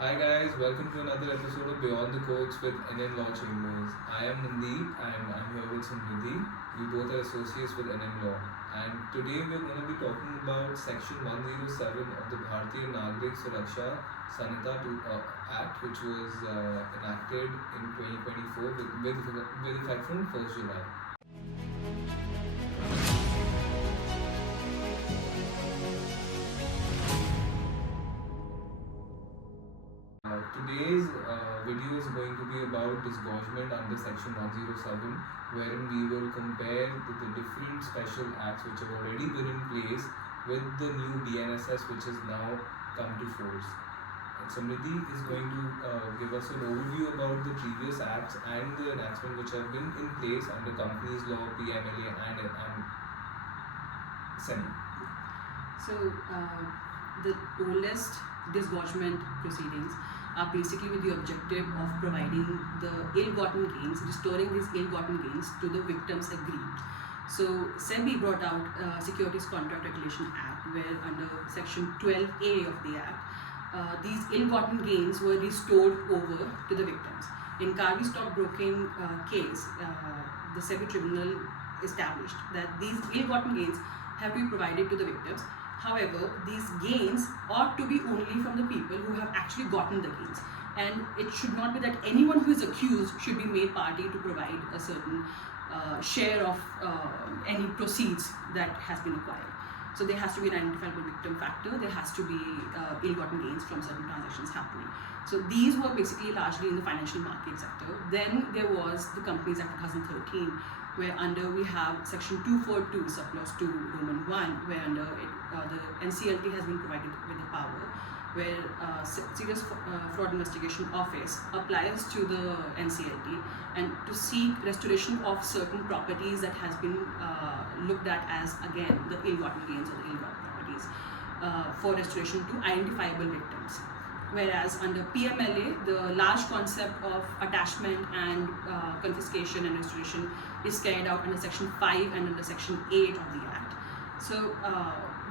Hi guys, welcome to another episode of Beyond the Codes with NN Law Chambers. I am Mandeep and I'm here with Samriddhi. We both are associates with NN Law. And today we're going to be talking about Section 107 of the Bharatiya Nagrik Suraksha Sanhita Act, which was enacted in 2024 with effect from 1st July. Today's video is going to be about disgorgement under Section 107, wherein we will compare the different special acts which have already been in place with the new BNSS which has now come to force. And Samriddhi is going to give us an overview about the previous acts and the enactments which have been in place under Companies Law, PMLA and SEBI. So, the oldest disgorgement proceedings are basically with the objective of providing the ill-gotten gains, restoring these ill-gotten gains to the victims aggrieved. So, SEBI brought out Securities Contract Regulation Act, where under Section 12A of the Act, these ill-gotten gains were restored over to the victims. In Karvi stockbroking case, the SEBI tribunal established that these ill-gotten gains have to be provided to the victims. However, these gains ought to be only from the people who have actually gotten the gains. And it should not be that anyone who is accused should be made party to provide a certain share of any proceeds that has been acquired. So there has to be an identifiable victim factor, there has to be ill-gotten gains from certain transactions happening. So these were basically largely in the financial market sector. Then there was the Companies Act 2013, where under we have Section 242 surplus 2 Roman 1, where under it, the NCLT has been provided with the power where Serious Fraud Investigation Office applies to the NCLT and to seek restoration of certain properties that has been looked at as, again, the ill-gotten gains or the ill-gotten properties for restoration to identifiable victims. Whereas under PMLA, the large concept of attachment and confiscation and restoration is carried out under Section 5 and under Section 8 of the Act. So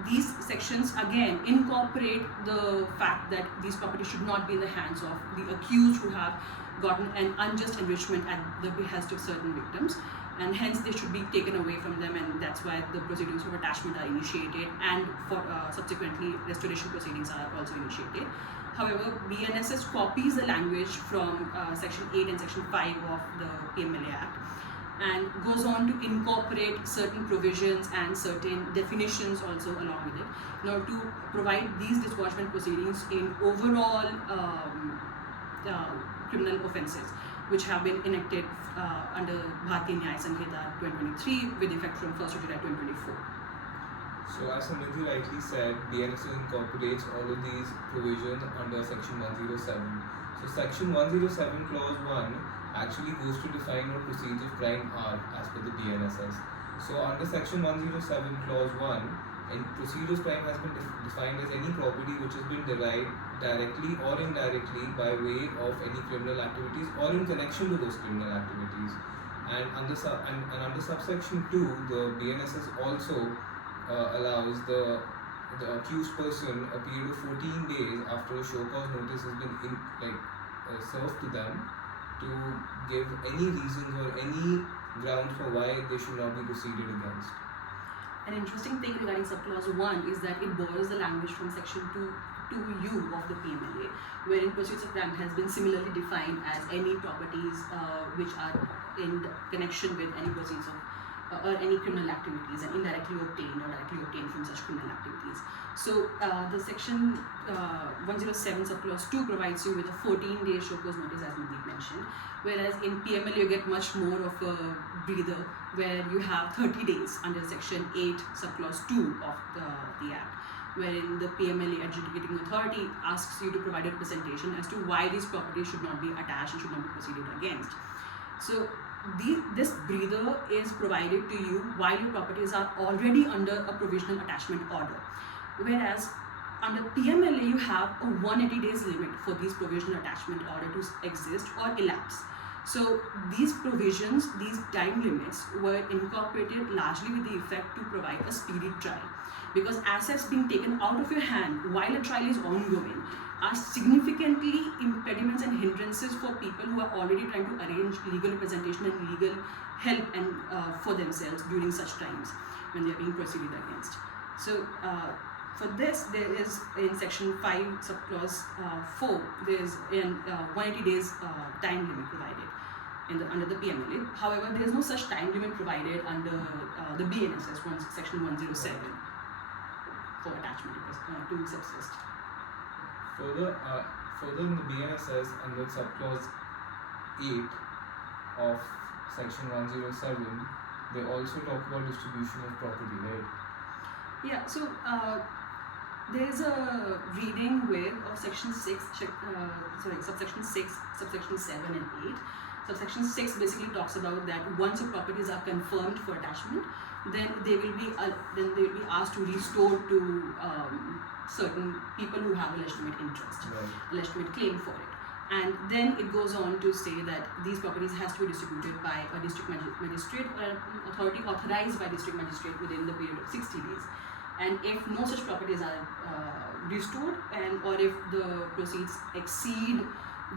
these sections again incorporate the fact that these properties should not be in the hands of the accused who have gotten an unjust enrichment at the behest of certain victims, and hence they should be taken away from them, and that's why the proceedings of attachment are initiated, and for subsequently restoration proceedings are also initiated. However, BNSS copies the language from Section 8 and Section 5 of the PMLA Act and goes on to incorporate certain provisions and certain definitions also along with it in order to provide these disgorgement proceedings in overall criminal offences which have been enacted under Bharatiya Nyaya Sanhita 2023 with effect from 1st July 2024. So as Samriddhi rightly said, BNSS incorporates all of these provisions under Section 107. So Section 107 Clause 1 actually goes to define what proceeds of crime are as per the BNSS. So under Section 107 Clause 1, and proceeds of crime has been defined as any property which has been derived directly or indirectly by way of any criminal activities or in connection to those criminal activities. And under subsection 2, the BNSS also allows the accused person a period of 14 days after a show cause notice has been served to them to give any reasons or any grounds for why they should not be proceeded against. An interesting thing regarding subclause 1 is that it borrows the language from Section 2U of the PMLA, wherein pursuits of crime has been similarly defined as any properties which are in connection with any proceeds of or any criminal activities and indirectly obtained or directly obtained from such criminal activities. So the Section 107 subclause 2 provides you with a 14-day show cause notice, as Mandeep mentioned, whereas in PMLA you get much more of a breather where you have 30 days under Section 8 subclause 2 of the Act, wherein the PMLA adjudicating authority asks you to provide a representation as to why these properties should not be attached and should not be proceeded against. So this breather is provided to you while your properties are already under a provisional attachment order, whereas under PMLA you have a 180 days limit for these provisional attachment order to exist or elapse. So these provisions, these time limits were incorporated largely with the effect to provide a speedy trial, because assets being taken out of your hand while a trial is ongoing are significantly expenses for people who are already trying to arrange legal representation and legal help and for themselves during such times when they are being proceeded against. So for this, there is in section 5 subclause 4, there is in 180 days time limit provided under the PMLA. However, there is no such time limit provided under the BNSS section 107 for attachment to subsist. Further in the BNSS under subclause 8 of section 107, they also talk about distribution of property, right? Yeah, so there's a reading with of section 6, subsection 6, subsection 7 and 8. Subsection 6 basically talks about that once your properties are confirmed for attachment, then they will be asked to restore to certain people who have a legitimate interest, a legitimate claim for it. And then it goes on to say that these properties has to be distributed by a district magistrate or an authority authorized by district magistrate within the period of 60 days. And if no such properties are restored, or if the proceeds exceed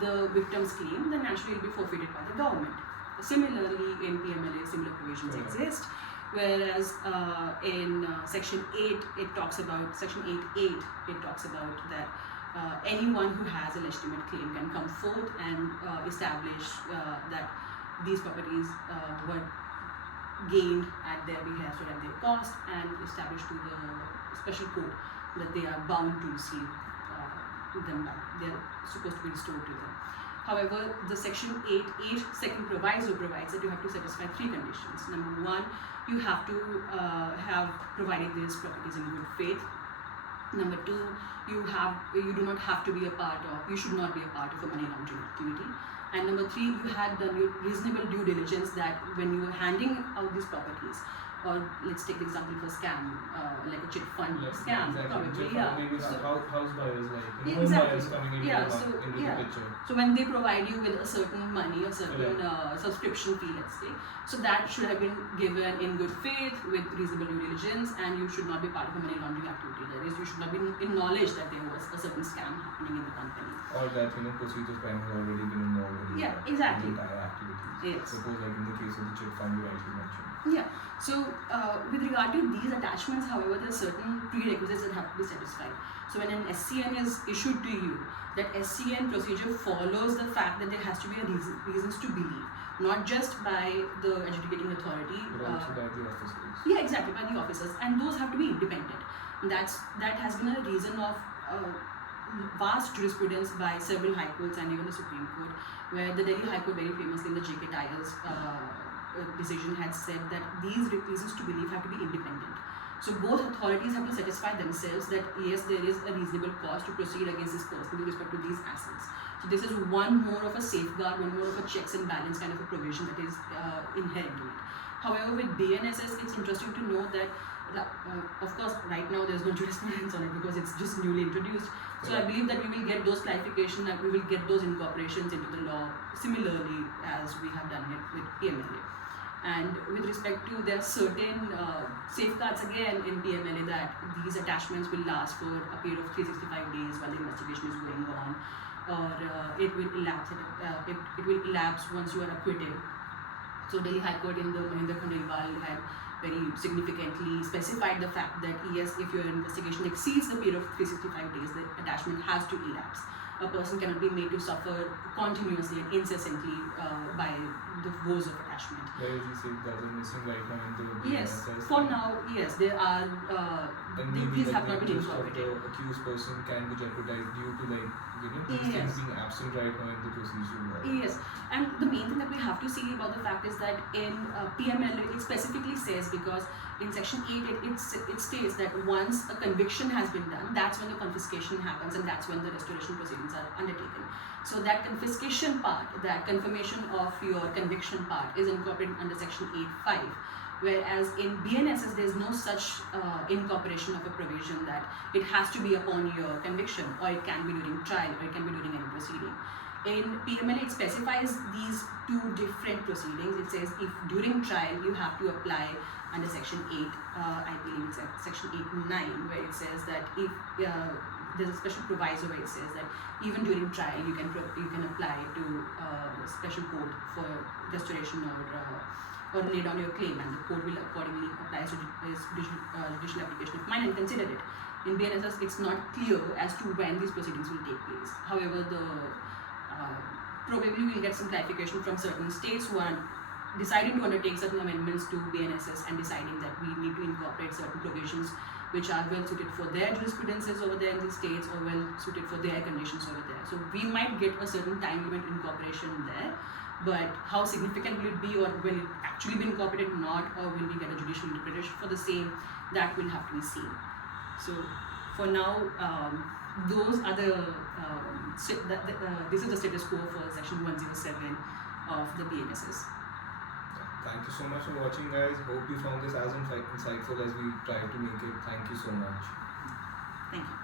the victim's claim, then naturally it will be forfeited by the government. Similarly, in PMLA, similar provisions exist. Whereas in section 8, it talks about section 8.8. It talks about that anyone who has a legitimate claim can come forth and establish that these properties were gained at their behest or at their cost, and establish to the special court that they are bound to receive them back. They are supposed to be restored to them. However, the section 8.8 second proviso provides that you have to satisfy 3 conditions. Number 1, you have to have provided these properties in good faith. Number 2, you do not have to be a part of, you should not be a part of a money laundering activity. And number 3, you had done your reasonable due diligence that when you were handing out these properties, or let's take the example of a scam, like a chit fund scam, probably, House buyers, like home exactly. buyers coming into, the picture. So when they provide you with a certain money, a certain subscription fee, let's say, so that should have been given in good faith with reasonable due diligence, and you should not be part of a money laundering activity. That is, you should not be in knowledge that there was a certain scam happening in the company. Or that proceeds of crime has already been involved in the entire activities. Yes. Suppose like in the case of the chit fund you rightly mentioned. Yeah. So with regard to these attachments, however, there are certain prerequisites that have to be satisfied. So when an SCN is issued to you, that SCN procedure follows the fact that there has to be a reasons to believe, not just by the adjudicating authority, but also by the officers. Yeah, exactly, by the officers, and those have to be independent. That has been a reason of vast jurisprudence by several high courts and even the Supreme Court, where the Delhi High Court very famously in the J.K. Tyers decision had said that these reasons to believe have to be independent. So both authorities have to satisfy themselves that yes, there is a reasonable cause to proceed against this person with respect to these assets. So this is one more of a safeguard, one more of a checks and balance kind of a provision that is inherent in it. However, with BNSS, it's interesting to know that of course, right now there's no jurisprudence on it because it's just newly introduced. So I believe that we will get those clarifications, that we will get those incorporations into the law similarly as we have done it with PMLA. And with respect to, there are certain safeguards again in PMLA that these attachments will last for a period of 365 days while the investigation is going on, or it will elapse once you are acquitted. So Delhi High Court in the Mahendra Khandelwal had very significantly specified the fact that yes, if your investigation exceeds the period of 365 days, the attachment has to elapse. A person cannot be made to suffer continuously and incessantly by the woes of attachment. Where is the safeguards are missing right now in the Yes, BNSS? for now, yes, there are. These have not been incorporated. The accused person can be jeopardized due to these things being absent right now in the procedure. Yes, and the main thing that we have to see about the fact is that in PMLA it specifically says, because in section 8 it states that once a conviction has been done, that's when the confiscation happens and that's when the restoration proceedings are undertaken. So that confiscation part, that confirmation of your conviction part is incorporated under section 8.5. Whereas in BNSS there is no such incorporation of a provision that it has to be upon your conviction, or it can be during trial, or it can be during any proceeding. In PMLA, it specifies these two different proceedings. It says if during trial you have to apply under section 8, I believe it's section 8.9, where it says that if there's a special proviso where it says that even during trial you can apply to special court for restoration or lay down your claim, and the court will accordingly apply judicial application of mine and consider it. In BNSS, it's not clear as to when these proceedings will take place. However, probably we'll get some clarification from certain states who are deciding to undertake certain amendments to BNSS and deciding that we need to incorporate certain provisions which are well suited for their jurisprudences over there in the states or well suited for their conditions over there. So we might get a certain time limit incorporation there, but how significant will it be, or will it actually be incorporated or not, or will we get a judicial interpretation for the same, that will have to be seen. So for now, those are this is the status quo for section 107 of the BNSS. Thank you so much for watching, guys. Hope you found this as insightful as we tried to make it. Thank you so much. Thank you.